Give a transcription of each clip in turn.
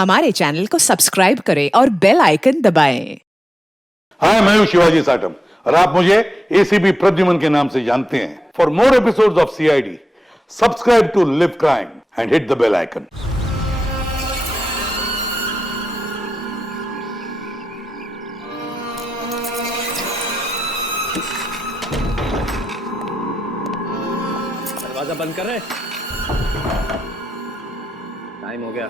हमारे चैनल को सब्सक्राइब करें और बेल आइकन दबाएं। हाय, मैं हूं शिवाजी साटम और आप मुझे एसीपी प्रद्युमन के नाम से जानते हैं। For more episodes of CID, subscribe to live crime and hit the bell icon. दरवाजा बंद कर रहे। टाइम हो गया।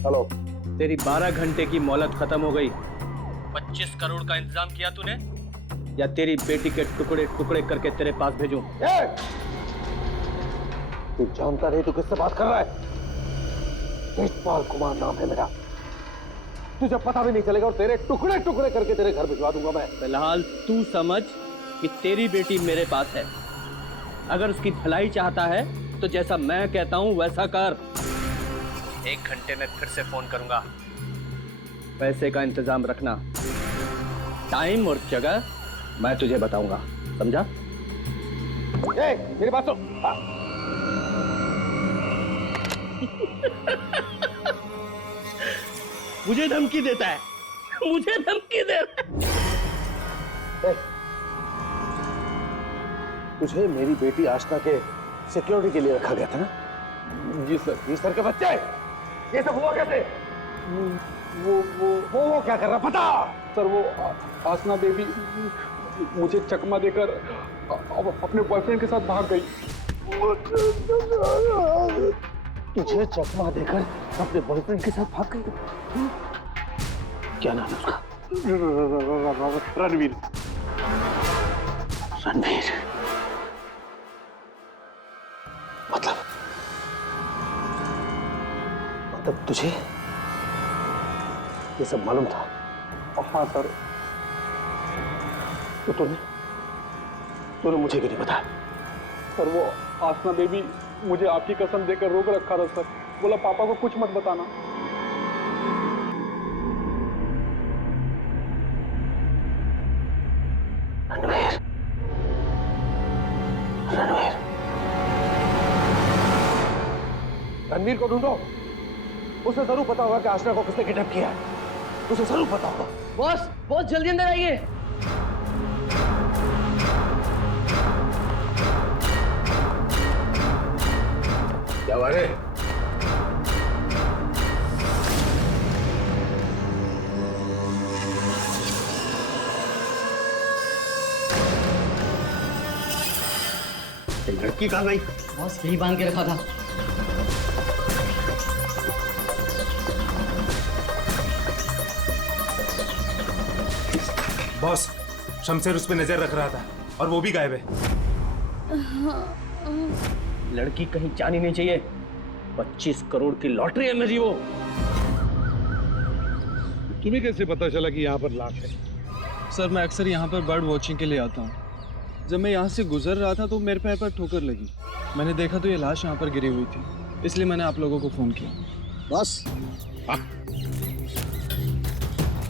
हेलो। तेरी 12 घंटे की मोहलत खत्म हो गई। 25 करोड़ का इंतजाम किया तूने, या तेरी बेटी के टुकड़े टुकड़े करके तेरे पास भेजूं? तू जानता नहीं तू किससे बात कर रहा है? तेजपाल कुमार नाम है मेरा। तुझे पता भी नहीं चलेगा और तेरे टुकड़े टुकड़े करके तेरे घर भिजवा दूंगा मैं। फिलहाल तू समझ कि तेरी बेटी मेरे पास है। अगर उसकी भलाई चाहता है तो जैसा मैं कहता हूं वैसा कर। 1 घंटे में फिर से फोन करूंगा। पैसे का इंतजाम रखना। टाइम और जगह मैं तुझे बताऊंगा, समझा? मेरी बात सुन। मुझे धमकी देता है, मुझे धमकी दे रहा है। तुझे मेरी बेटी आशना के सिक्योरिटी के लिए रखा गया था ना? जी सर। जी सर के बच्चे, ये सब हुआ कैसे? वो क्या कर रहा पता? सर वो आसना बेबी मुझे चकमा देकर अपने बॉयफ्रेंड के साथ भाग गई। तुझे चकमा देकर अपने बॉयफ्रेंड के साथ भाग गई? क्या नाम है उसका? रणवीर। रणवीर मतलब तुझे ये सब मालूम था? हाँ सर। तो तूने मुझे क्यों नहीं बताया? सर वो आसना बेबी मुझे आपकी कसम देकर रोक रखा था सर। बोला पापा को कुछ मत बताना। रणवीर, रणवीर, रणवीर को ढूंढो। उसे जरूर पता होगा कि आशना को किसने किडनैप किया है। उसे जरूर पता होगा। बॉस, बॉस जल्दी अंदर आइए। क्या बात है? लड़की कहाँ गई? बॉस यही बांध के रखा था। बॉस, शमशेर उस पे नजर रख रहा था और वो भी गायब है। लड़की कहीं जानी नहीं चाहिए। 25 करोड़ की लॉटरी है मेरी वो। तुम्हें कैसे पता चला कि यहाँ पर लाश है? सर मैं अक्सर यहाँ पर बर्ड वॉचिंग के लिए आता हूँ। जब मैं यहाँ से गुजर रहा था तो मेरे पैर पर ठोकर लगी। मैंने देखा तो ये लाश यहाँ पर गिरी हुई थी, इसलिए मैंने आप लोगों को फोन किया। बॉस,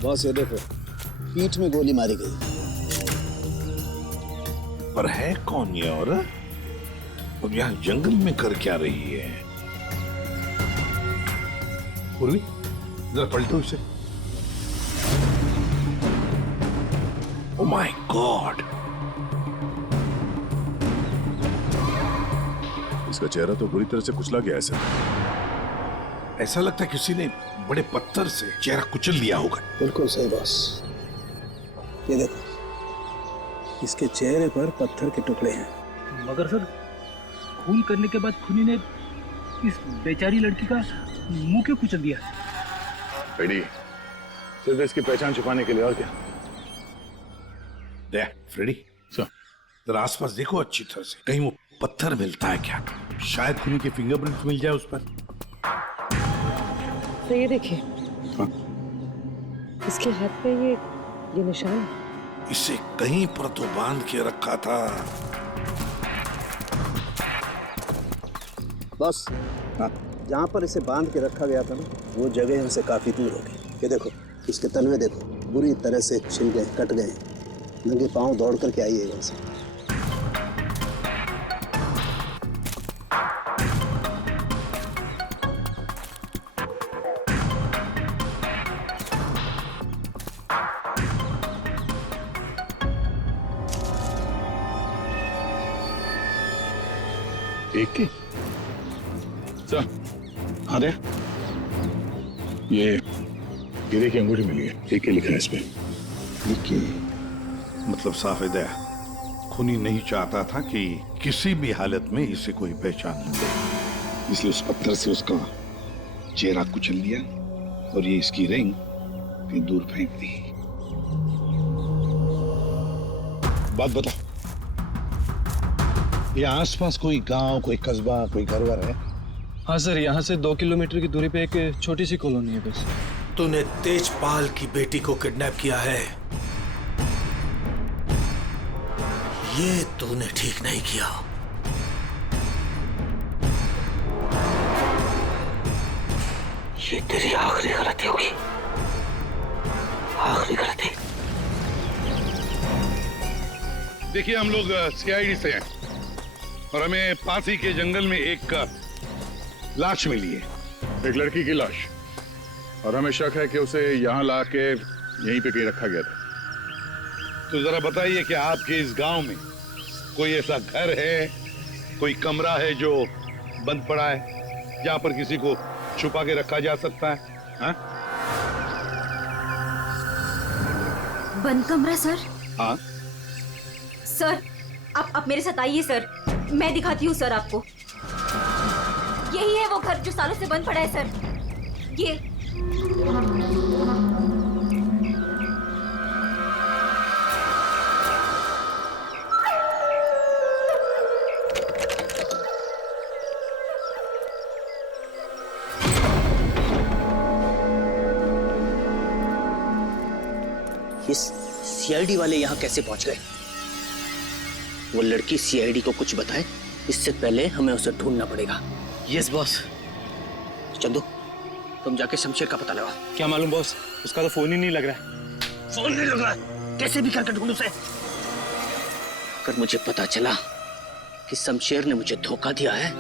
बॉस ये देखो, पीठ में गोली मारी गई। पर है कौन ये औरत? और यहाँ जंगल में कर क्या रही है? पूर्वी, जरा पलटो इसे। Oh my God! इसका चेहरा तो बुरी तरह से कुचला गया है सर। ऐसा लगता है किसी ने बड़े पत्थर से चेहरा कुचल लिया होगा। बिल्कुल सही बॉस। ये देखो, इसके चेहरे पर पत्थर के टुकड़े हैं। मगर सर, खून करने के बाद खूनी ने इस बेचारी लड़की का मुंह क्यों कुचल दिया? फ्रेडी, सिर्फ इसकी पहचान छुपाने के लिए, और क्या? देख फ्रेडी, जरा आसपास देखो अच्छी तरह से, कहीं वो पत्थर मिलता है क्या? शायद खूनी के फिंगरप्रिंट मिल जाए उस पर। तो ये देखिए, इसके हाथ पे ये निशान। इसे कहीं पर तो बांध के रखा था। बस, हाँ, जहाँ पर इसे बांध के रखा गया था ना, वो जगह यहाँ से काफी दूर होगी। ये देखो, इसके तलवे देखो, बुरी तरह से छिल गए, कट गए। नंगे पाँव दौड़ करके आई है यहाँ से। एक की सर, हाँ दे, ये हीरे की अंगूठी मिली है, एक के लिखा है इस पे। मतलब साफ है, खूनी नहीं चाहता था कि किसी भी हालत में इसे कोई पहचान ले, इसलिए उस पत्थर से उसका चेहरा कुचल लिया और ये इसकी रिंग कहीं दूर फेंक दी। बात बता, ये आसपास कोई गांव, कोई कस्बा, कोई घर-वर है? हाँ सर, यहाँ से 2 किलोमीटर की दूरी पे एक छोटी सी कॉलोनी है बस। तूने तेजपाल की बेटी को किडनैप किया है, ये तूने ठीक नहीं किया। ये तेरी आखिरी गलती होगी, आखिरी गलती। देखिए, हम लोग सीआईडी से हैं और हमें पास ही के जंगल में एक लाश मिली है, एक लड़की की लाश, और हमें शक है कि उसे यहाँ ला के यहीं पे कहीं रखा गया था। तो जरा बताइए कि आपके इस गांव में कोई ऐसा घर है, कोई कमरा है जो बंद पड़ा है, जहां पर किसी को छुपा के रखा जा सकता है? हाँ? बंद कमरा सर? हाँ सर, आप मेरे साथ आइए सर, मैं दिखाती हूँ सर आपको। यही है वो घर जो सालों से बंद पड़ा है सर। ये सीआईडी वाले यहाँ कैसे पहुंच गए? वो लड़की सीआईडी को कुछ बताए इससे पहले हमें उसे ढूंढना पड़ेगा। Yes boss. चंदू, तुम जाके शमशेर का पता लगाओ। क्या मालूम बॉस, उसका तो फोन ही नहीं लग रहा है। फोन नहीं लग रहा है? कैसे भी करके ढूंढ उसे। अगर मुझे पता चला कि शमशेर ने मुझे धोखा दिया है,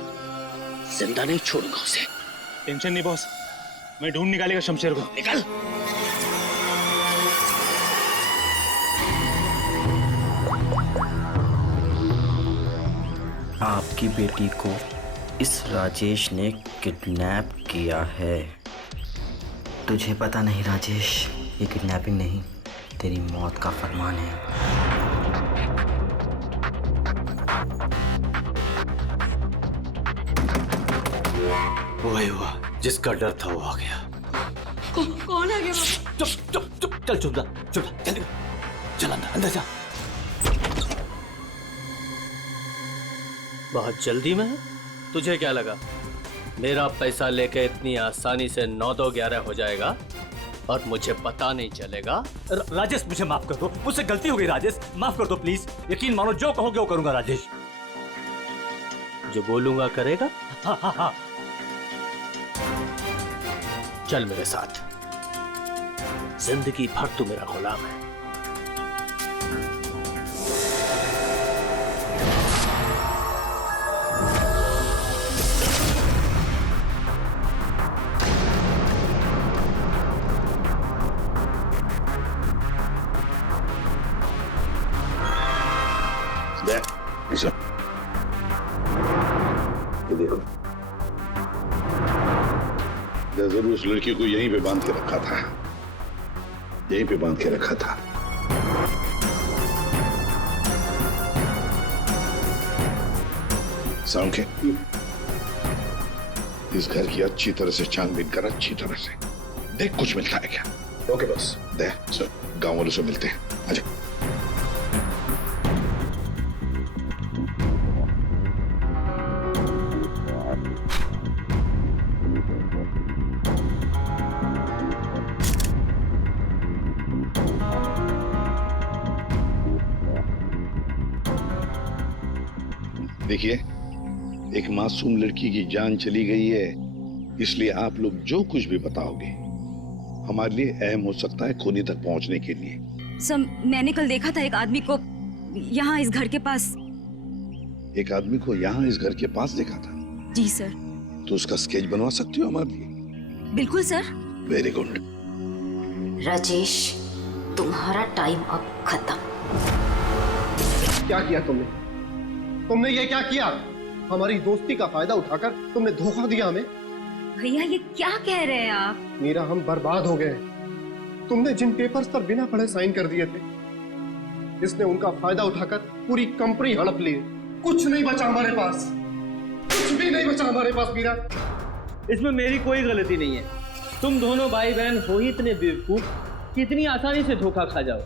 जिंदा नहीं छोड़ूंगा उसे। टेंशन नहीं बॉस, मैं ढूंढ निकालेगा शमशेर को। निकल। आपकी बेटी को इस राजेश ने किडनैप किया है। तुझे पता नहीं राजेश, ये किडनैपिंग नहीं, तेरी मौत का फरमान है। वही हुआ जिसका डर था, वो आ गया। कौन आ गया? चुप चुप चुप, चल चुप चुप, चल चल अंदर जा। बहुत जल्दी में? तुझे क्या लगा मेरा पैसा लेके इतनी आसानी से 9-2-11 हो जाएगा और मुझे पता नहीं चलेगा? राजेश, मुझे माफ कर दो, मुझसे गलती हो गई राजेश, माफ कर दो प्लीज। यकीन मानो, जो कहोगे वो करूंगा राजेश। जो बोलूंगा करेगा? हाँ हाँ हाँ। चल मेरे साथ, जिंदगी भर तू मेरा गुलाम है। ये देखो, जरूर उस लड़की को यहीं पे बांध के रखा था, यहीं पे बांध के रखा था। साउंड, इस घर की अच्छी तरह से छानबीन कर, अच्छी तरह से देख कुछ मिलता है क्या। Okay boss. दे, गांव वालों से मिलते हैं, आजा। देखिए, एक मासूम लड़की की जान चली गई है, इसलिए आप लोग जो कुछ भी बताओगे हमारे लिए अहम हो सकता है खूनी तक पहुंचने के लिए। सर, मैंने कल देखा था एक आदमी को यहाँ इस घर के पास। एक आदमी को यहाँ इस घर के पास देखा था? जी सर। तो उसका स्केच बनवा सकती हो हमारे लिए? बिल्कुल सर। Very good. राजेश, तुम्हारा टाइम अब खत्म। क्या किया तुमने? तुमने ये क्या किया? हमारी दोस्ती का फायदा उठाकर तुमने धोखा दिया हमें। भैया ये क्या कह रहे हैं आप? मीरा, हम बर्बाद हो गए। तुमने जिन पेपर्स पर बिना पढ़े साइन कर दिए थे, इसने उनका फायदा उठाकर पूरी कंपनी हड़प ली। कुछ नहीं बचा हमारे पास, कुछ भी नहीं बचा हमारे पास मीरा। इसमें मेरी कोई गलती नहीं है। तुम दोनों भाई बहन हो ही इतने बेवकूफ कि इतनी आसानी से धोखा खा जाओ।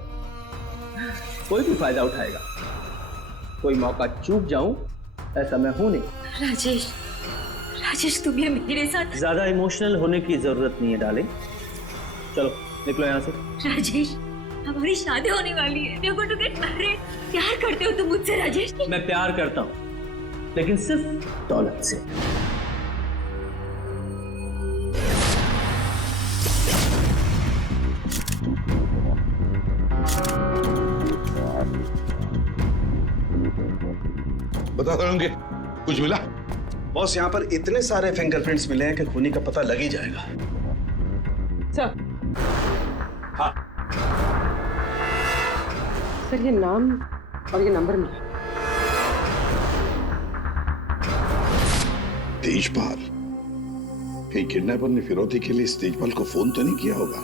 कोई भी फायदा उठाएगा, कोई मौका चूक जाऊं ऐसा मैं हूं नहीं। राजेश, राजेश तुम ये मेरे साथ। ज्यादा इमोशनल होने की जरूरत नहीं है डार्लिंग। चलो निकलो यहाँ से। राजेश, हमारी शादी होने वाली है। We're going to get married। प्यार करते हो तुम मुझसे राजेश? मैं प्यार करता हूँ, लेकिन सिर्फ दौलत से। बता दोगे कुछ मिला? बॉस, यहाँ पर इतने सारे फिंगरप्रिंट्स मिले हैं कि खूनी का पता लग ही जाएगा। सर, हाँ सर ये नाम और ये नंबर मिला। तेजपाल। कहीं किडनैपर ने फिरौती के लिए इस तेजपाल को फोन तो नहीं किया होगा?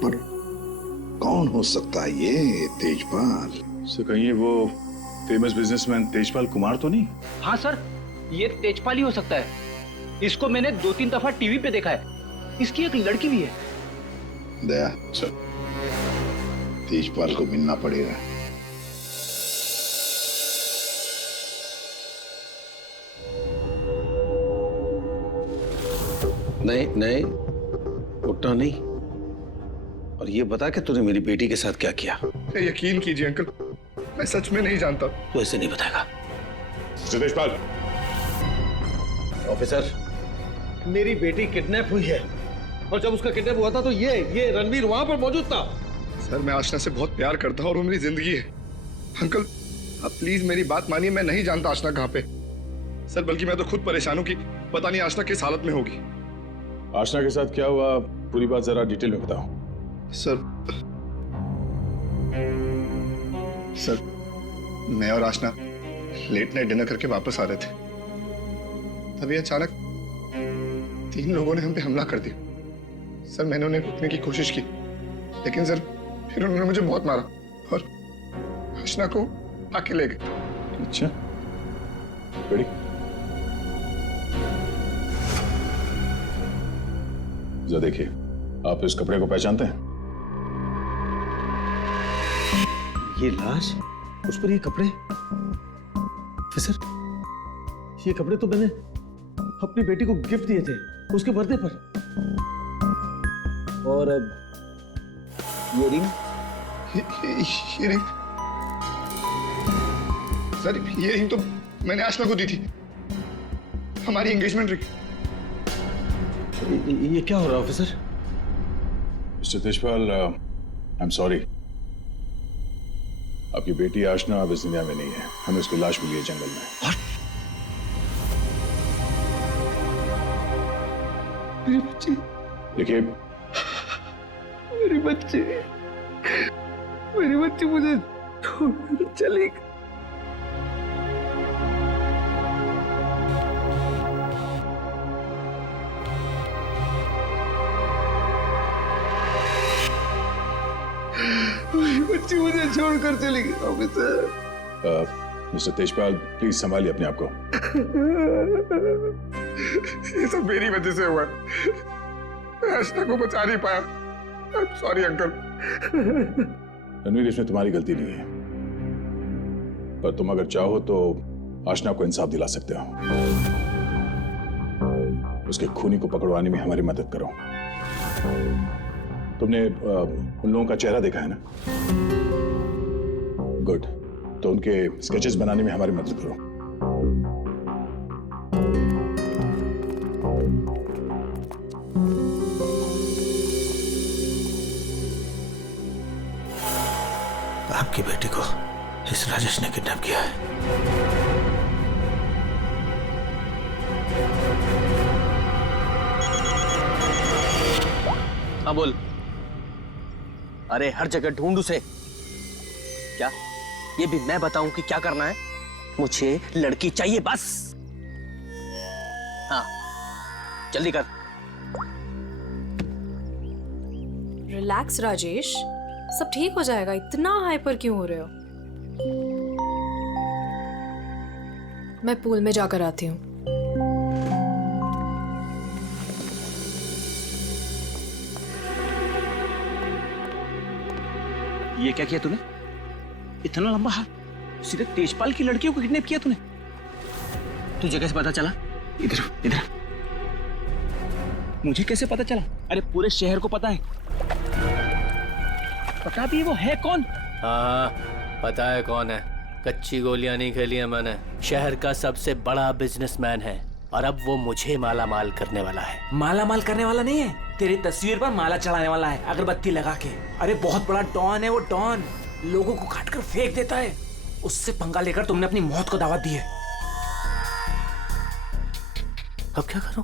पर कौन हो सकता है ये तेजपाल? सर कहीं वो फेमस बिजनेसमैन तेजपाल कुमार तो नहीं? हाँ सर, ये तेजपाल ही हो सकता है। इसको मैंने 2-3 दफा टीवी पे देखा है। इसकी एक लड़की भी है। दया, सर तेजपाल को मिलना पड़ेगा। नहीं नहीं, उठना नहीं। और ये बता कि तूने मेरी बेटी के साथ क्या किया? यकीन कीजिए अंकल, मैं सच में नहीं जानता। तू ऐसे नहीं बताएगा। तेजपाल। ऑफिसर, मेरी बेटी किडनैप हुई है, और जब उसका किडनैप हुआ था तो ये रणवीर वहां पर मौजूद था। सर मैं आशना से बहुत प्यार करता हूँ और वो मेरी जिंदगी है। अंकल आप प्लीज मेरी बात मानिए, मैं नहीं जानता आशना कहाँ पे। सर बल्कि मैं तो खुद परेशान हूँ कि पता नहीं आशना किस हालत में होगी। आशना के साथ क्या हुआ, पूरी बात जरा डिटेल में बताओ। सर मैं और आशना लेट नाइट डिनर करके वापस आ रहे थे, तभी अचानक 3 लोगों ने हम पे हमला कर दिया। सर मैंने उन्हें रोकने की कोशिश की, लेकिन सर फिर उन्होंने मुझे बहुत मारा और आशना को आके ले गए। अच्छा, रेडी? जरा देखिए, आप इस कपड़े को पहचानते हैं? ये लाश, उस पर ये कपड़े। सर ये कपड़े तो मैंने अपनी बेटी को गिफ्ट दिए थे उसके बर्थडे पर। और अब ये रिंग। ये रिंग सर, ये रिंग तो मैंने आशना को दी थी, हमारी एंगेजमेंट रिंग। ये क्या हो रहा है officer? Mister Tejpal, I am sorry. आपकी बेटी आशना अब इस दुनिया में नहीं है। हमें उसकी लाश मिली है जंगल में। मेरी बच्ची, देखिए मेरी बच्ची, मेरी बच्ची मुझे छोड़कर चली गई। मेरी बच्ची मुझे छोड़कर चली गई ऑफिसर। मिस्टर तेजपाल, प्लीज संभालिए अपने आप को। ये सब मेरी वजह से हुआ, मैं आशना को बचा नहीं पाया। Sorry uncle. रणवीर, इसमें तुम्हारी गलती नहीं है, पर तुम अगर चाहो तो आशना को इंसाफ दिला सकते हो। उसके खूनी को पकड़वाने में हमारी मदद करो। तुमने उन लोगों का चेहरा देखा है ना? गुड, तो उनके स्केचेस बनाने में हमारी मदद करो। आपकी बेटी को इस राजेश ने किडनैप किया है। हाँ बोल। अरे हर जगह ढूंढ उसे। क्या ये भी मैं बताऊं कि क्या करना है? मुझे लड़की चाहिए बस। हाँ जल्दी कर। रिलैक्स राजेश, सब ठीक हो जाएगा। इतना हाइपर क्यों हो रहे हो? मैं पूल में जाकर आती हूँ। ये क्या किया तूने? इतना लंबा हाथ, सीधे तेजपाल की लड़कियों को किडनैप किया तूने? तुझे कैसे पता चला? इधर इधर। मुझे कैसे पता चला? अरे पूरे शहर को पता है। पता भी वो है कौन? हाँ पता है कौन है। कच्ची गोलियां नहीं खेली है मैंने। शहर का सबसे बड़ा बिजनेसमैन है और अब वो मुझे माला माल करने वाला है। माला माल करने वाला नहीं है, तेरी तस्वीर पर माला चढ़ाने वाला है अगरबत्ती लगा के। अरे बहुत बड़ा डॉन है वो। डॉन लोगों को काट कर फेंक देता है। उससे पंगा लेकर तुमने अपनी मौत को दावत दी है। अब क्या करूं?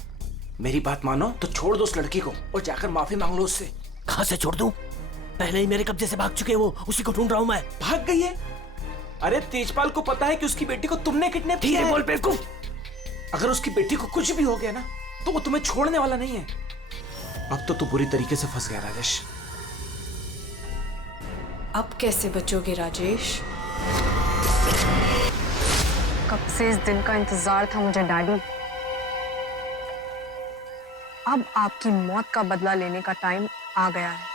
मेरी बात मानो तो छोड़ दो उस लड़की को और जाकर माफी मांग लो उससे। कहां से छोड़ दूं? पहले ही मेरे कब्जे से भाग चुके हैं वो। उसी को ढूंढ रहा हूं मैं। भाग गई है? अरे तेजपाल को पता है कि उसकी बेटी को तुमने किडनैप किया है। बोल बेवकूफ। अगर उसकी बेटी को कुछ भी हो गया ना तो वो तुम्हें छोड़ने वाला नहीं है। अब तो तू बुरी तरीके से फंस गया राजेश। अब कैसे बचोगे राजेश? कब से इस दिन का इंतजार था मुझे डैडी। अब आपकी मौत का बदला लेने का टाइम आ गया है।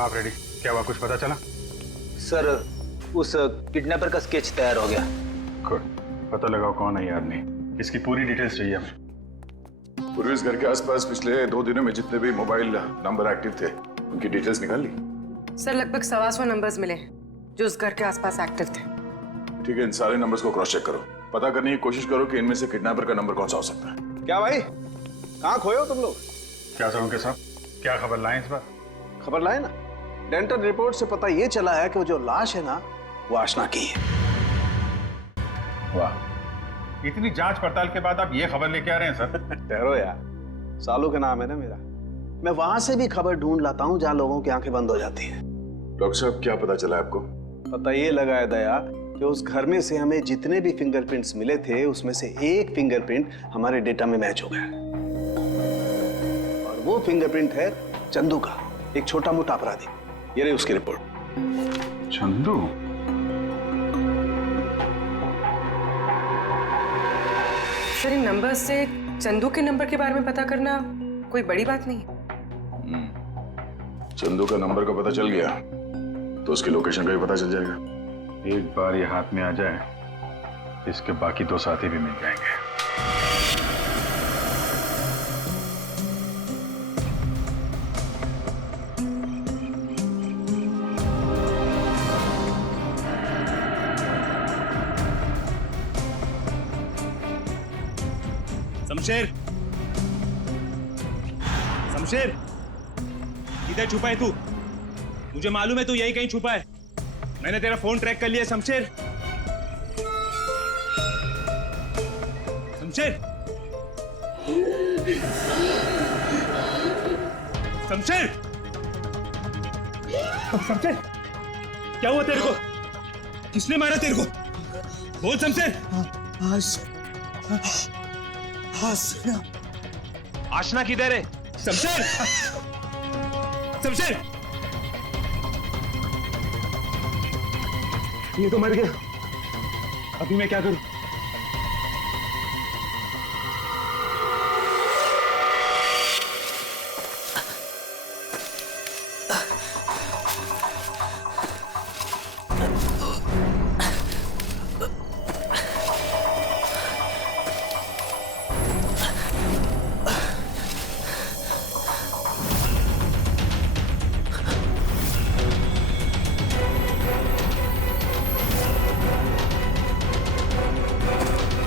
आप रेडी? क्या हुआ, कुछ पता चला? सर उस किडनैपर का स्केच तैयार हो गया। गुड, पता लगाओ कौन है ये आदमी। इसकी पूरी डिटेल्स चाहिए हमें। पूर्वेश घर के आसपास पिछले 2 दिनों में जितने भी मोबाइल नंबर एक्टिव थे उनकी डिटेल्स निकाल ली? सर लगभग 125 नंबर्स मिले जो उस घर के आसपास एक्टिव थे। ठीक है, इन सारे नंबर्स को क्रॉस चेक करो। पता करने की कोशिश करो कि इनमें से किडनैपर का नंबर कौन सा हो सकता है। क्या भाई, कहाँ खोए हो तुम लोग? क्या सर उनके साहब, क्या खबर लाए इस बार? खबर लाए ना, डेंटल रिपोर्ट से पता ये चला है कि वो जो लाश है ना वो आशना की है। वाह, इतनी जांच पड़ताल के बाद आप ये खबर लेके आ रहे हैं सर? ठहरो यार, सालू का नाम है ना मेरा। मैं वहां से भी खबर ढूंढ लाता हूँ जहाँ लोगों की आंखें बंद हो जाती हैं। डॉक्टर साहब क्या पता चला आपको? पता ये लगा है दया कि उस घर में से हमें जितने भी फिंगरप्रिंट्स मिले थे उसमें से एक फिंगरप्रिंट हमारे डेटा में मैच हो गया और वो फिंगरप्रिंट है चंदू का, एक छोटा मोटा अपराधी। ये रही उसकी रिपोर्ट। चंदू? सर इन नंबर से चंदू के नंबर के बारे में पता करना कोई बड़ी बात नहीं है। चंदू का नंबर का पता चल गया तो उसकी लोकेशन का भी पता चल जाएगा। एक बार ये हाथ में आ जाए इसके बाकी 2 साथी भी मिल जाएंगे। शमशेर, शमशेर, किधर छुपा है तू? मुझे मालूम है तू यही कहीं छुपा है। मैंने तेरा फोन ट्रैक कर लिया शमशेर। शमशेर, शमशेर, शमशेर, क्या हुआ तेरे को? किसने मारा तेरे को? बोल शमशेर। आशना किधर है? शमशेर, शमशेर, ये तो मर गया। अभी मैं क्या करूं?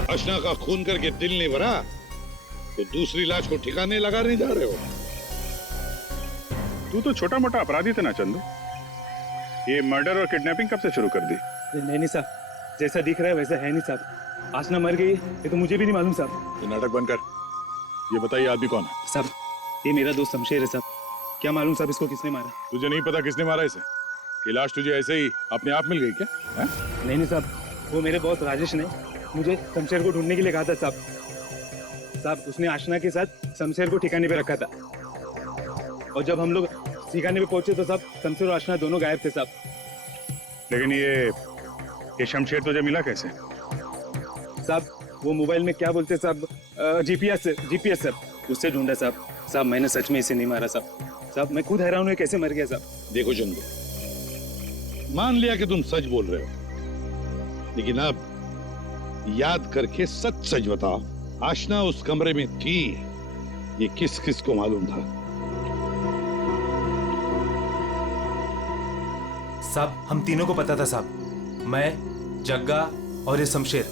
आशना का खून करके दिल नहीं भरा तो दूसरी लाश को ठिकाने लगा नहीं जा रहे हो? तू तो छोटा मोटा अपराधी था ना चंदू। ये मर्डर और किडनैपिंग कब से शुरू कर दी? नहीं साहब, जैसा दिख रहा है वैसा है नहीं साहब। आसना मर गई ये तो मुझे भी नहीं मालूम साहब। ये नाटक बंद कर। ये बताइए आदमी कौन है? साहब ये मेरा दोस्त शमशेर है साहब। क्या मालूम साहब इसको किसने मारा? तुझे नहीं पता किसने मारा इसे? ये लाश तुझे ऐसे ही अपने आप मिल गई क्या? नहीं साहब, वो मेरे बॉस राजेश ने मुझे शमशेर को ढूंढने के लिए कहा था साहब। उसने आशना के साथ शमशेर को ठिकाने पे रखा था और जब हम लोग ठिकाने पे पहुंचे तो साहब शमशेर और आशना दोनों गायब थे साहब। लेकिन ये शमशेर तुझे मिला कैसे? साहब वो मोबाइल में क्या बोलते साहब, जीपीएस सर, उससे ढूंढा साहब। मैंने सच में इसे नहीं मारा साहब। मैं खुद हैरान हूँ कैसे मर गया साहब। देखो चंदू, मान लिया कि तुम सच बोल रहे हो, लेकिन अब याद करके सच बताओ, आशना उस कमरे में थी, ये किस किस को मालूम था? साहब हम तीनों को पता था साहब, मैं, जग्गा और ये शमशेर।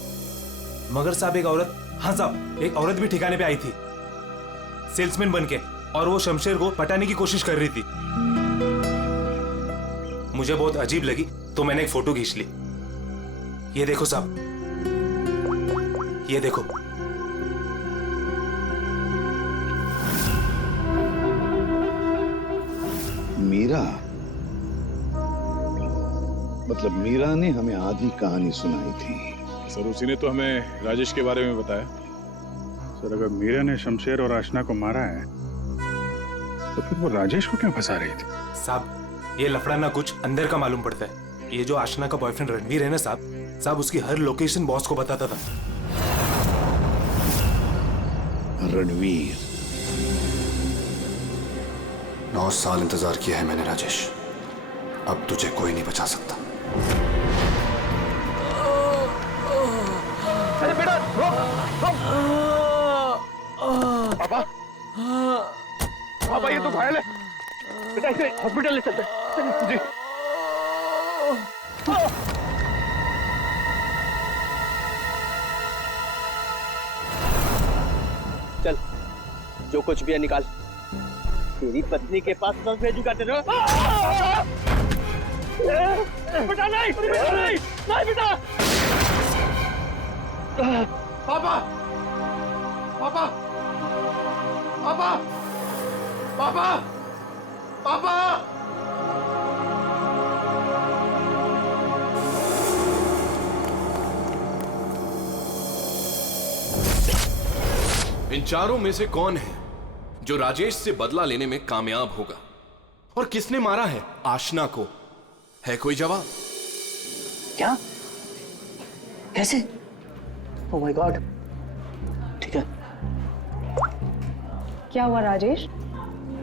मगर साहब एक औरत, हाँ साहब एक औरत भी ठिकाने पे आई थी सेल्समैन बनके, और वो शमशेर को पटाने की कोशिश कर रही थी। मुझे बहुत अजीब लगी तो मैंने एक फोटो खींच ली। ये देखो साहब, ये देखो। मीरा, मतलब मीरा ने हमें आधी कहानी सुनाई थी। सर उसी ने तो हमें राजेश के बारे में बताया। सर अगर मीरा ने शमशेर और आशना को मारा है तो फिर वो राजेश को क्यों फंसा रही थी? साहब ये लफड़ा ना कुछ अंदर का मालूम पड़ता है। ये जो आशना का बॉयफ्रेंड रणवीर है ना साहब उसकी हर लोकेशन बॉस को बताता था। रणवीर, 9 साल इंतजार किया है मैंने राजेश, अब तुझे कोई नहीं बचा सकता। अरे बेटा रोक। पापा ये तो घायल है बेटा, इसे हॉस्पिटल ले चलते हैं। जी चल, जो कुछ भी है निकाल। तेरी पत्नी के पास सब भेजूंगा तेरे। बेटा नहीं बेटा। पापा पापा पापा पापा पापा। इन चारों में से कौन है जो राजेश से बदला लेने में कामयाब होगा? और किसने मारा है आशना को? है कोई जवाब? क्या? कैसे? Oh my God. ठीक है। क्या हुआ राजेश?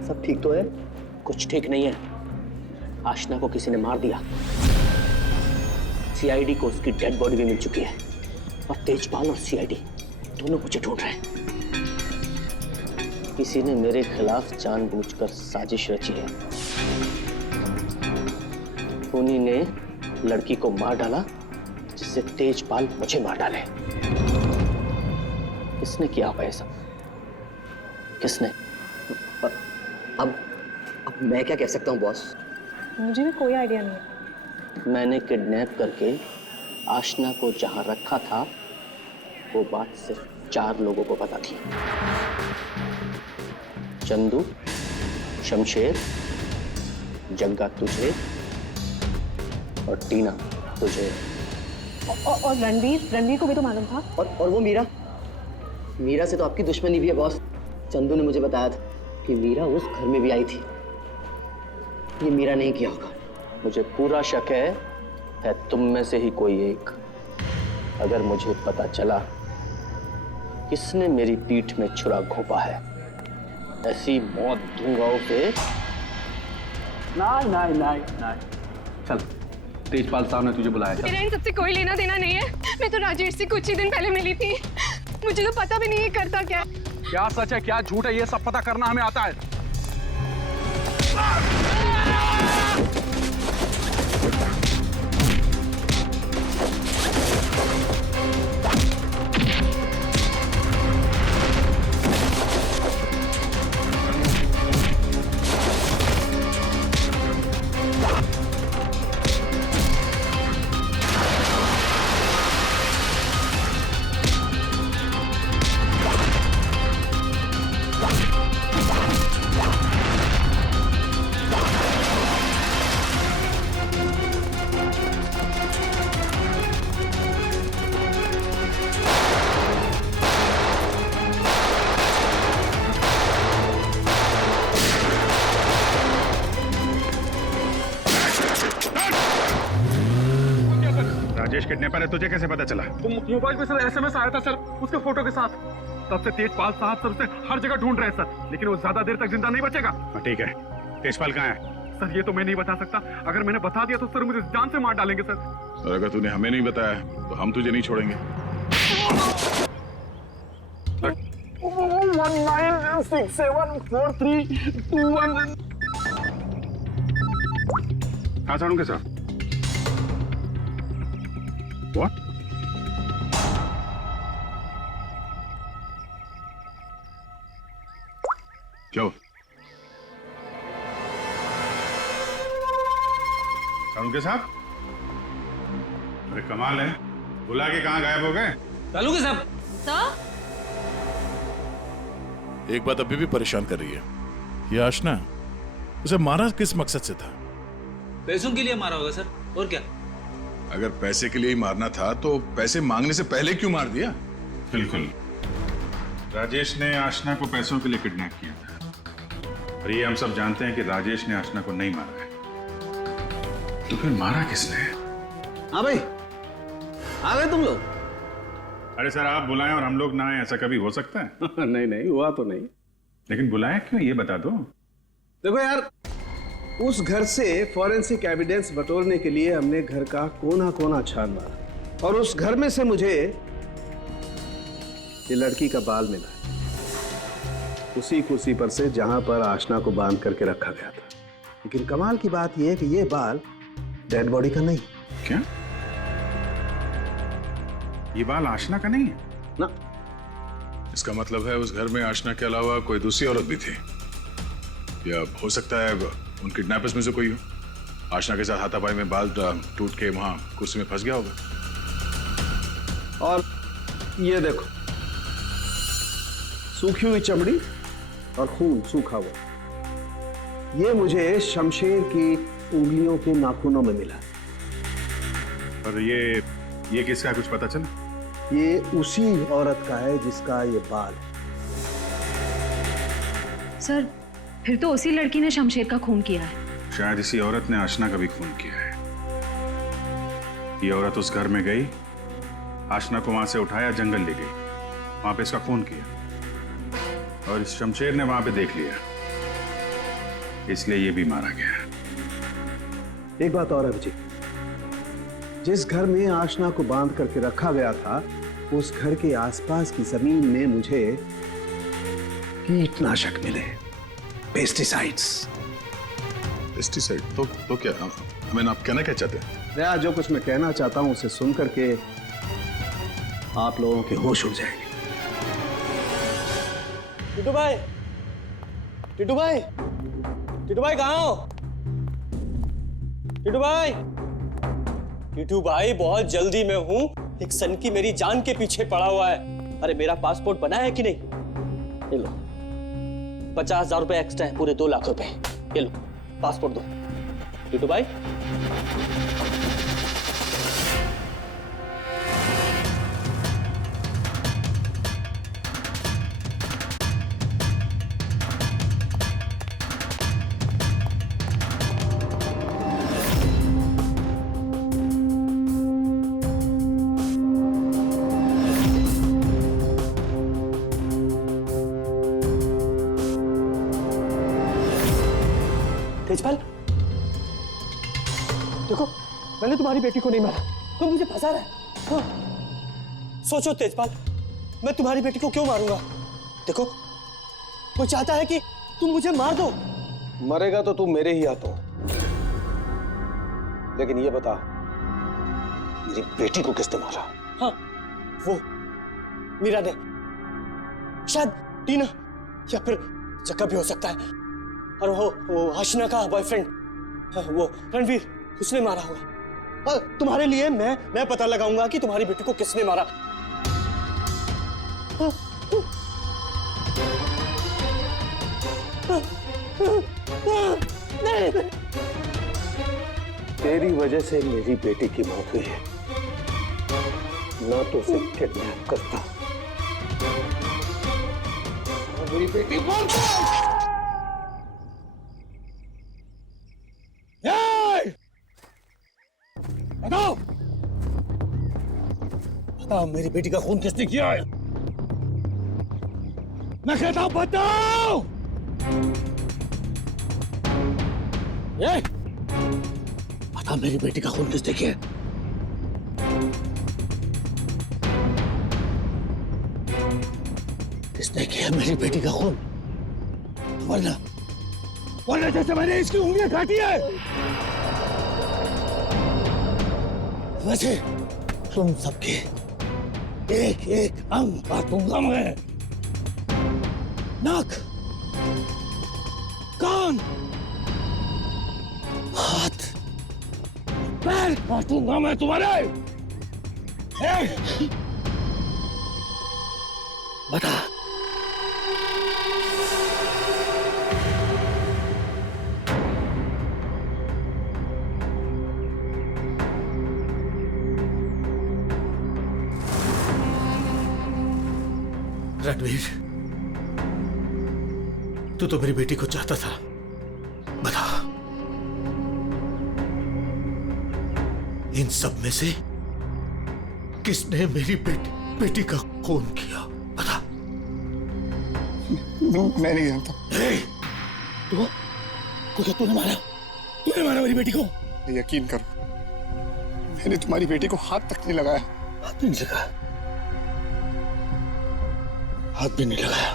सब ठीक तो है? कुछ ठीक नहीं है। आशना को किसी ने मार दिया। सीआईडी को उसकी डेड बॉडी भी मिल चुकी है और तेजपाल और सीआईडी दोनों मुझे ढूंढ रहे हैं। किसी ने मेरे खिलाफ जानबूझकर साजिश रची है। उन्हीं ने लड़की को मार डाला जिससे तेजपाल मुझे मार डाले। किसने किया होगा ये सब? किसने? अब मैं क्या कह सकता हूँ बॉस? मुझे भी कोई आइडिया नहीं है। मैंने किडनैप करके आशना को जहां रखा था वो बात सिर्फ 4 लोगों को पता थी। चंदू, शमशेर, जग्गा तुझे और टीना तुझे। और रणवीर को भी तो मालूम था। और वो मीरा से तो आपकी दुश्मनी भी है बॉस। चंदू ने मुझे बताया था कि मीरा उस घर में भी आई थी। ये मीरा नहीं किया होगा। मुझे पूरा शक है तुम में से ही कोई एक। अगर मुझे पता चला किसने मेरी पीठ में छुरा घोंपा है, ऐसी मौत दूंगा उसे। नहीं। चल, तेजपाल साहब ने तुझे बुलाया। मेरा इन सबसे कोई लेना देना नहीं है। मैं तो राजेश से कुछ ही दिन पहले मिली थी। मुझे तो पता भी नहीं है करता क्या। क्या सच है क्या झूठ है ये सब पता करना हमें आता है। किडनैपर है तुझे कैसे पता चला? मोबाइल पे सर SMS आया था सर, उसके फोटो के साथ। तब से तेजपाल साहब सर उसे हर जगह ढूंढ रहे हैं सर, लेकिन वो ज्यादा देर तक जिंदा नहीं बचेगा। ठीक है, तेजपाल कहाँ है? सर ये तो मैं नहीं बता सकता, अगर मैंने बता दिया तो सर मुझे जान से मार डालेंगे सर। और अगर तूने हमें नहीं बताया तो हम तुझे नहीं छोड़ेंगे। 19674321। हाँ सारुण के साथ What? क्या हुआ? सारुण के साथ? अरे कमाल है, बुला के कहाँ गायब हो गए? चालू के साहब। एक बात अभी भी परेशान कर रही है, ये आशना उसे मारा किस मकसद से था? पैसों के लिए मारा होगा सर, और क्या? अगर पैसे के लिए ही मारना था तो पैसे मांगने से पहले क्यों मार दिया? बिल्कुल, राजेश ने आशना को पैसों के लिए किडनैप किया था, और ये हम सब जानते हैं कि राजेश ने आशना को नहीं मारा है। तो फिर मारा किसने? हाँ भाई, आ गए तुम लोग? अरे सर, आप बुलाएं और हम लोग ना आए, ऐसा कभी हो सकता है? नहीं नहीं, हुआ तो नहीं। लेकिन बुलाया क्यों, ये बता दो। देखो यार, उस घर से फॉरेंसिक एविडेंस बटोरने के लिए हमने घर का कोना कोना छान मारा, और उस घर में से मुझे ये लड़की का बाल मिला, उसी कुर्सी पर से जहां पर आशना को बांध करके रखा गया था। लेकिन कमाल की बात यह है कि ये बाल डेड बॉडी का नहीं। क्या? ये बाल आशना का नहीं है? ना। इसका मतलब है उस घर में आशना के अलावा कोई दूसरी औरत भी थी, या हो सकता है उन किडनैपर्स में से कोई हो। आशना के साथ हाथापाई में बाल टूट के वहां कुर्सी में फंस गया होगा। और ये देखो, सूखी हुई चमड़ी और खून सूखा हुआ, ये मुझे शमशेर की उंगलियों के नाखूनों में मिला। और ये किसका, कुछ पता चला? ये उसी औरत का है जिसका ये बाल है। सर, फिर तो उसी लड़की ने शमशेर का खून किया है। शायद इसी औरत ने आशना का भी खून किया है। ये औरत उस घर में गई, आशना को वहां से उठाया, जंगल ले गई, वहां पे इसका खून किया, और इस शमशेर ने वहां पे देख लिया, इसलिए ये भी मारा गया। एक बात और है विजय, जिस घर में आशना को बांध करके रखा गया था, उस घर के आसपास की जमीन में मुझे कीटनाशक मिले, पेस्टिसाइड्स। पेस्टिसाइड? तो क्या, हमें आप कहना क्या चाहते हैं? दया, जो कुछ मैं कहना चाहता हूं उसे सुन करके आप लोगों के होश उड़ जाएंगे। टिटू भाई, टिटू भाई, टिटू भाई कहाँ हो? टिटू भाई, टिटू भाई बहुत जल्दी में हूँ, एक सनकी मेरी जान के पीछे पड़ा हुआ है। अरे मेरा पासपोर्ट बना है कि नहीं? ये लो, 50,000 रुपए एक्स्ट्रा है, पूरे 2 लाख रुपए। ये लो पासपोर्ट दो। टिटू भाई, तेजपाल, देखो मैंने तुम्हारी बेटी को नहीं मारा, तुम मुझे फंसा रहा है। हाँ। सोचो तेजपाल, मैं तुम्हारी बेटी को क्यों मारूंगा? देखो, वो चाहता है कि तुम मुझे मार दो। मरेगा तो तू मेरे ही हाथों, लेकिन ये बता, मेरी बेटी को किसने मारा? हाँ, वो मीरा ने, शायद टीना या फिर जक्का भी हो सकता है, और वो आशना का बॉयफ्रेंड, वो रणवीर, उसने मारा होगा। और तुम्हारे लिए मैं पता लगाऊंगा कि तुम्हारी बेटी को किसने मारा। तेरी वजह से मेरी बेटी की मौत हुई है, ना तो उसे किडनैप करता और मेरी बेटी बताओ, बता मेरी बेटी का खून किसने किया है? मैं कहता हूं बताओ। बता मेरी बेटी का खून किसने किया है? किसने किया मेरी बेटी का खून? वरना जैसे मैंने इसकी उंगलियां काटी है वैसे तुम सबके एक एक अंग काटूंगा मैं। नाक, कान, हाथ, पैर काटूंगा मैं तुम्हारे। बता रणवीर, तू तो मेरी बेटी को चाहता था। बता इन सब में से किसने मेरी बेटी का खून किया? बता। मैं नहीं जानता। तूने मारा मेरी बेटी को? यकीन करो, मैंने तुम्हारी बेटी को हाथ तक नहीं लगाया। हाथ नहीं लगाया? हाथ भी नहीं लगाया?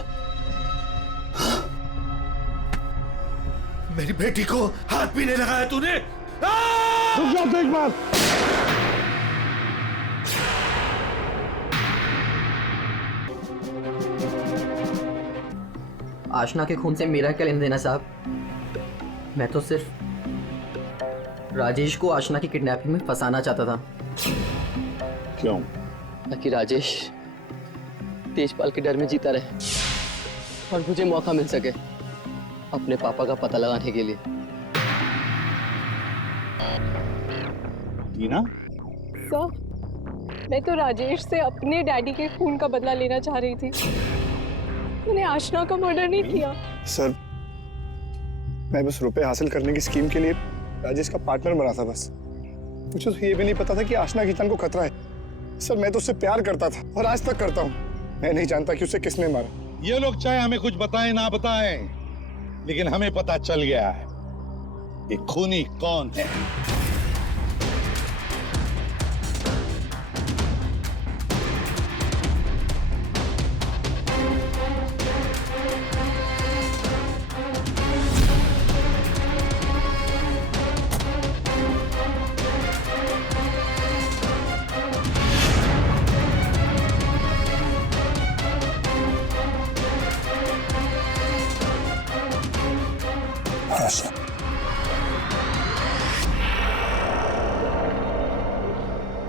मेरी बेटी को हाथ भी नहीं लगाया तूने? रुक जाओ तो एक बार। आशना के खून से मेरा क्या लेना देना साहब? मैं तो सिर्फ राजेश को आशना की किडनैपिंग में फंसाना चाहता था। क्यों? ताकि राजेश तेजपाल के डर में जीता रहे और मुझे मौका मिल सके अपने पापा का पता लगाने के लिए। टीना? सर, मैं तो राजेश से अपने डैडी के खून का बदला लेना चाह रही थी। मैंने आशना का मर्डर नहीं किया। सर, मैं बस रुपए हासिल करने की स्कीम के लिए राजेश का पार्टनर बना था बस। मुझे तो ये भी नहीं पता था कि आशना की जान को खतरा है। सर, मैं तो उससे प्यार करता था और आज तक करता हूँ। मैं नहीं जानता कि उसे किसने मारा। ये लोग चाहे हमें कुछ बताएं ना बताएं, लेकिन हमें पता चल गया है ये खूनी कौन है।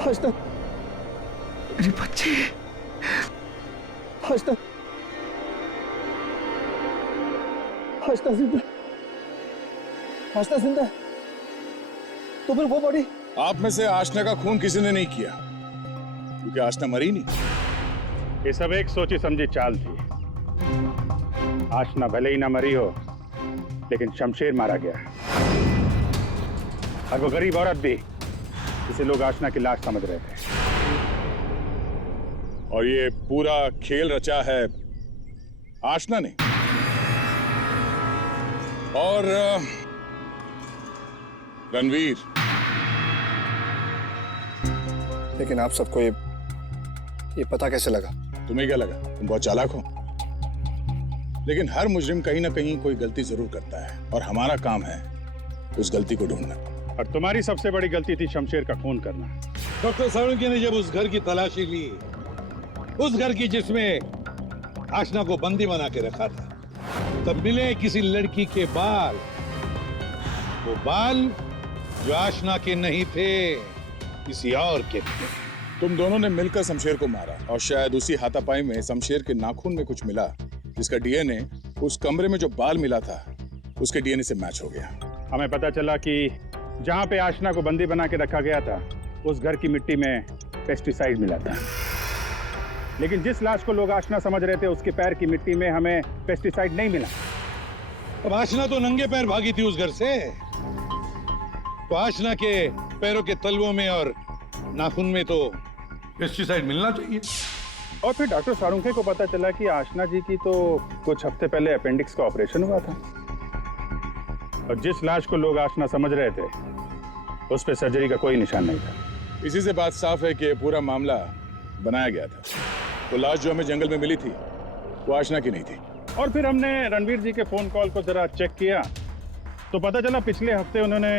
आशना, मेरी बच्ची। आशना, आशना जिंदा। आशना जिंदा। तो फिर वो बॉडी? आप में से आशना का खून किसी ने नहीं किया, क्योंकि आशना मरी नहीं। ये सब एक सोची समझी चाल थी। आशना भले ही ना मरी हो, लेकिन शमशेर मारा गया, और वो गरीब औरत भी, जिसे लोग आशना की लाश समझ रहे थे। और ये पूरा खेल रचा है आशना ने। और रणवीर। लेकिन आप सबको ये पता कैसे लगा? तुम्हें क्या लगा तुम बहुत चालाक हो? लेकिन हर मुजरिम कहीं ना कहीं कोई गलती जरूर करता है, और हमारा काम है उस गलती को ढूंढना। और तुम्हारी सबसे बड़ी गलती थी शमशेर का खून करना। डॉक्टर सावंकी ने जब उस घर की तलाशी ली, उस घर की जिसमें आशना को बंदी बना के रखा था, तब मिले किसी लड़की के बाल। वो बाल जो आशना के नहीं थे, किसी और के थे। तुम दोनों ने मिलकर शमशेर को मारा, और शायद उसी हाथापाई में शमशेर के नाखून में कुछ मिला, जिसका डीएनए उस कमरे में जो बाल मिला था उसके डीएनए से मैच हो गया। हमें पता चला कि जहां पे आशना को बंदी बना के रखा गया था, उस घर की मिट्टी में पेस्टिसाइड मिला था। लेकिन जिस लाश को लोग आशना समझ रहे थे, उसके पैर की मिट्टी में हमें पेस्टिसाइड नहीं मिला। अब आशना तो नंगे पैर भागी थी उस घर से, तो आशना के पैरों के तलवों में और नाखून में तो पेस्टिसाइड मिलना चाहिए। और फिर डॉक्टर सारुंखे को पता चला कि आशना जी की तो कुछ हफ्ते पहले अपेंडिक्स का ऑपरेशन हुआ था, और जिस लाश को लोग आशना समझ रहे थे उस पे सर्जरी का कोई निशान नहीं था। इसी से बात साफ है कि पूरा मामला बनाया गया था। तो लाश जो हमें जंगल में मिली थी वो आशना की नहीं थी। और फिर हमने रणवीर जी के फोन कॉल को जरा चेक किया तो पता चला पिछले हफ्ते उन्होंने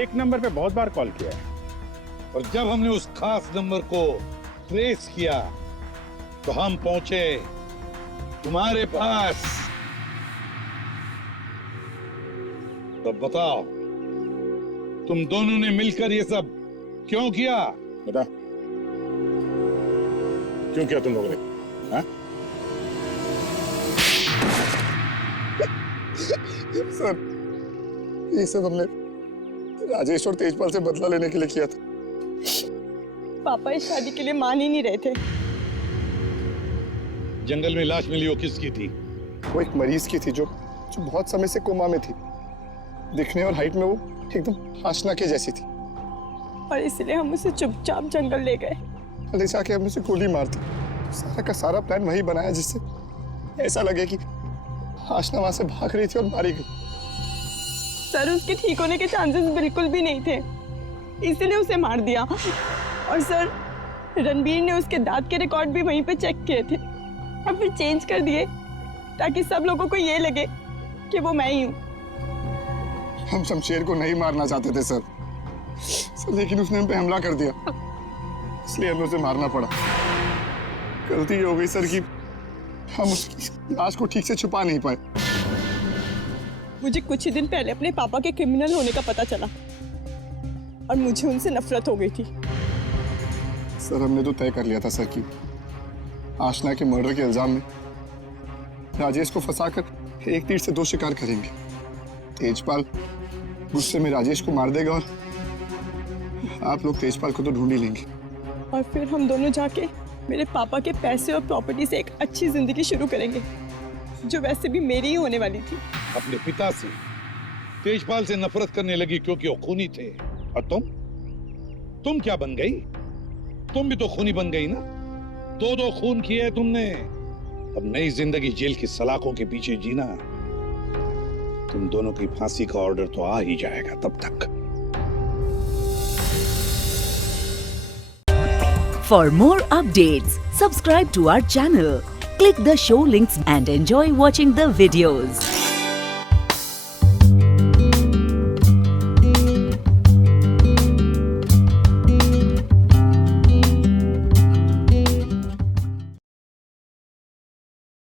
एक नंबर पे बहुत बार कॉल किया है। और जब हमने उस खास नंबर को ट्रेस किया तो हम पहुंचे तुम्हारे पास। तो बताओ, तुम दोनों ने मिलकर ये सब क्यों किया? बता, क्यों किया तुम लोगों ने? हाँ? सर, ये सब हमने राजेश और तेजपाल से बदला लेने के लिए किया था। पापा इस शादी के लिए मान ही नहीं रहे थे। जंगल में लाश मिली वो किसकी थी? वो एक मरीज की थी जो बहुत समय से कोमा में थी। दिखने और हाइट में वो एकदम आशना के जैसी थी, और इसलिए हम उसे चुपचाप जंगल ले गए। ले जाके हम उसे गोली मार दी। सारा का सारा प्लान वही बनाया जिससे ऐसा लगे कि आशना वहां से भाग रही थी और मारी गई। सर, उसके ठीक होने के चांसेस बिल्कुल भी नहीं थे, इसलिए उसे मार दिया। और सर, रणबीर ने उसके दांत के रिकॉर्ड भी वहीं पे चेक किए थे और फिर चेंज कर दिए ताकि सब लोगों को ये लगे कि वो मैं ही हूँ। हम शमशेर को नहीं मारना चाहते थे सर, लेकिन उसने हम पे हमला कर दिया, इसलिए हमें उसे मारना पड़ा। गलती ये हो गई सर कि हम उसकी लाश को ठीक से छुपा नहीं पाए। मुझे कुछ ही दिन पहले अपने पापा के क्रिमिनल होने का पता चला और मुझे उनसे नफरत हो गई थी। सर, हमने तो तय कर लिया था सर कि आशना के मर्डर के इल्जाम में राजेश को फंसाकर एक तीर से दो शिकार करेंगे। तेजपाल गुस्से में राजेश को मार देगा और आप लोग तेजपाल को तो ढूंढ ही लेंगे। और फिर हम दोनों जाके मेरे पापा के पैसे और प्रॉपर्टी से एक अच्छी जिंदगी शुरू करेंगे, जो वैसे भी मेरी ही होने वाली थी। अपने पिता से, तेजपाल से नफरत करने लगी क्योंकि वो खूनी थे। और तुम क्या बन गई? तुम भी तो खूनी बन गई ना। दो खून किए तुमने। अब नई जिंदगी जेल की सलाखों के पीछे जीना। तुम दोनों की फांसी का ऑर्डर तो आ ही जाएगा तब तक। For more updates, subscribe to our channel, click the show links and enjoy watching the videos.